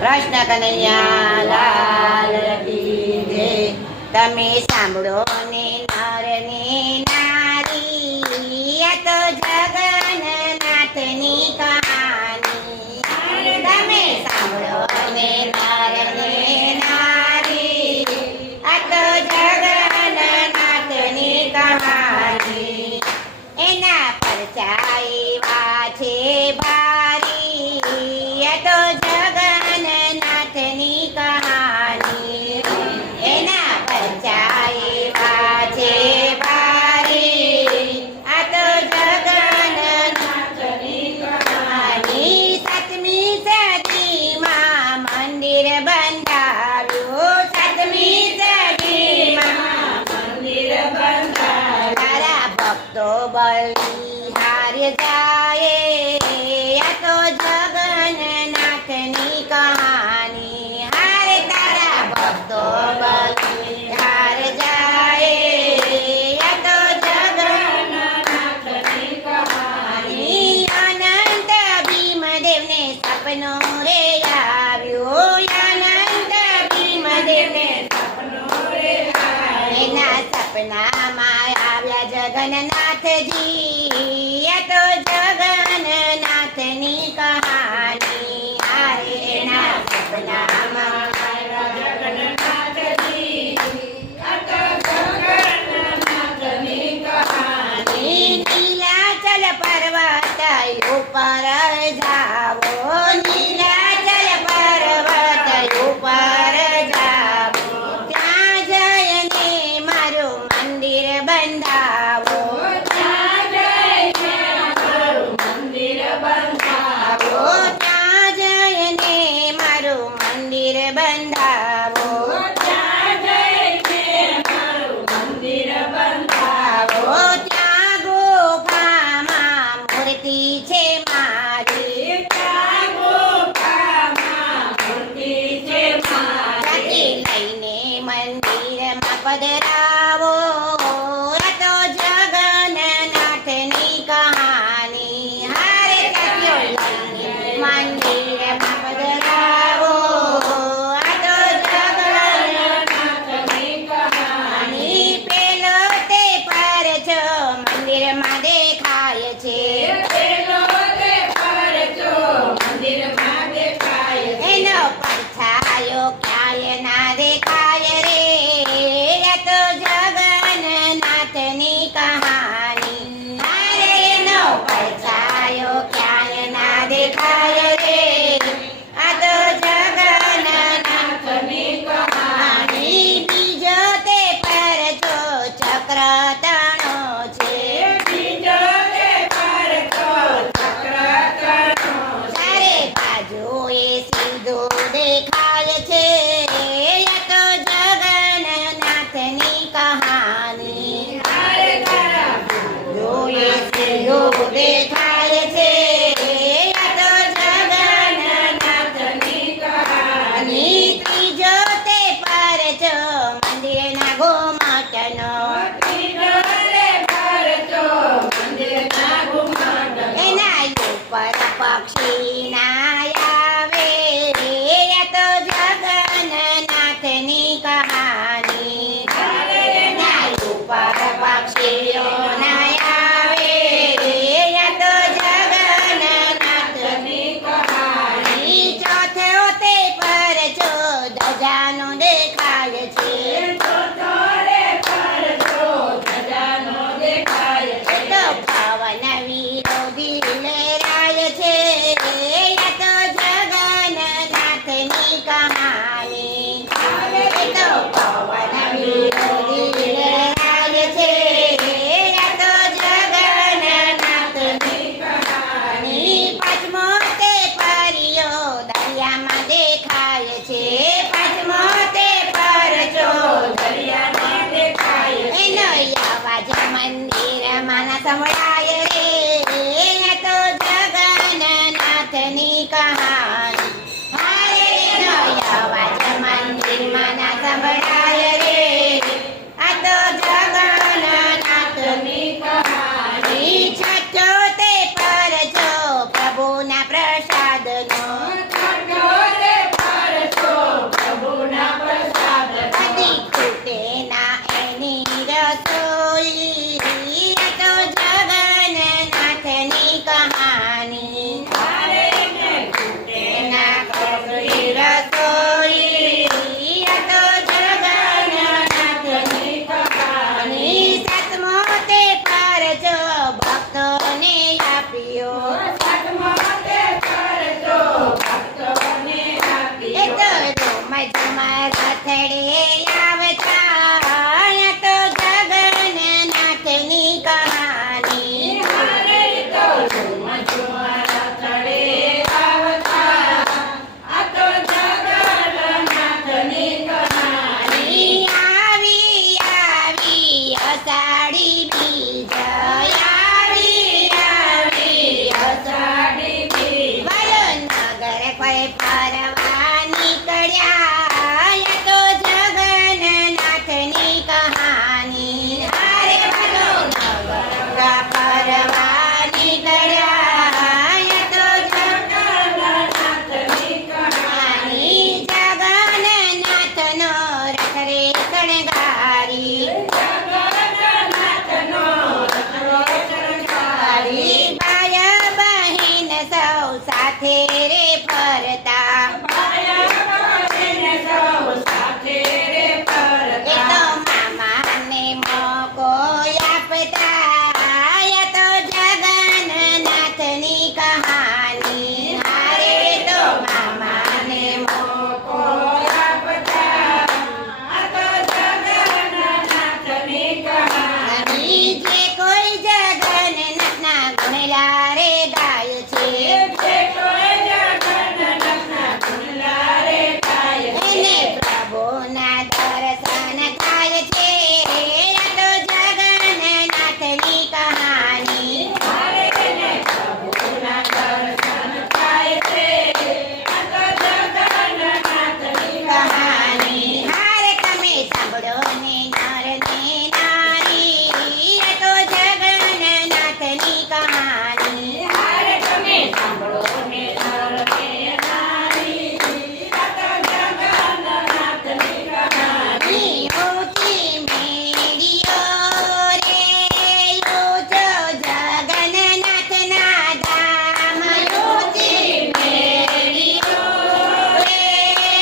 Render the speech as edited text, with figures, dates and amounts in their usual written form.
કૃષ્ણ કનૈયા લાલ કી જય. તમે સાંભળો ને નર ને નારી, આ તો જગન્નાથની કહાની. તમે સાંભળો ને નર ને નારી, આ તો જગન્નાથની કહાની. એના પરચાઈવા છે ભારી, આ તો જગન્નાથની કહાની. એના પરચાઈવા છે ભારી, આ તો જગન્નાથની કહાની. સાતમી સદીમાં મંદિર બંધાવ્યું, સાતમી સદીમાં મંદિર બંધાવ્યું. તારા ભક્તો બલિહાર જાય, આ તો જગન્નાથની કહાની. હારે તારા ભક્તો બલિહાર જાય, આ તો જગન્નાથની કહાની. અનંત ભીમદેવને સપનું રે આવ્યું, અનંત ભીમદેવને સપનું રે આવ્યું. એના સપનામાં આવ્યા જગન્નાથજી,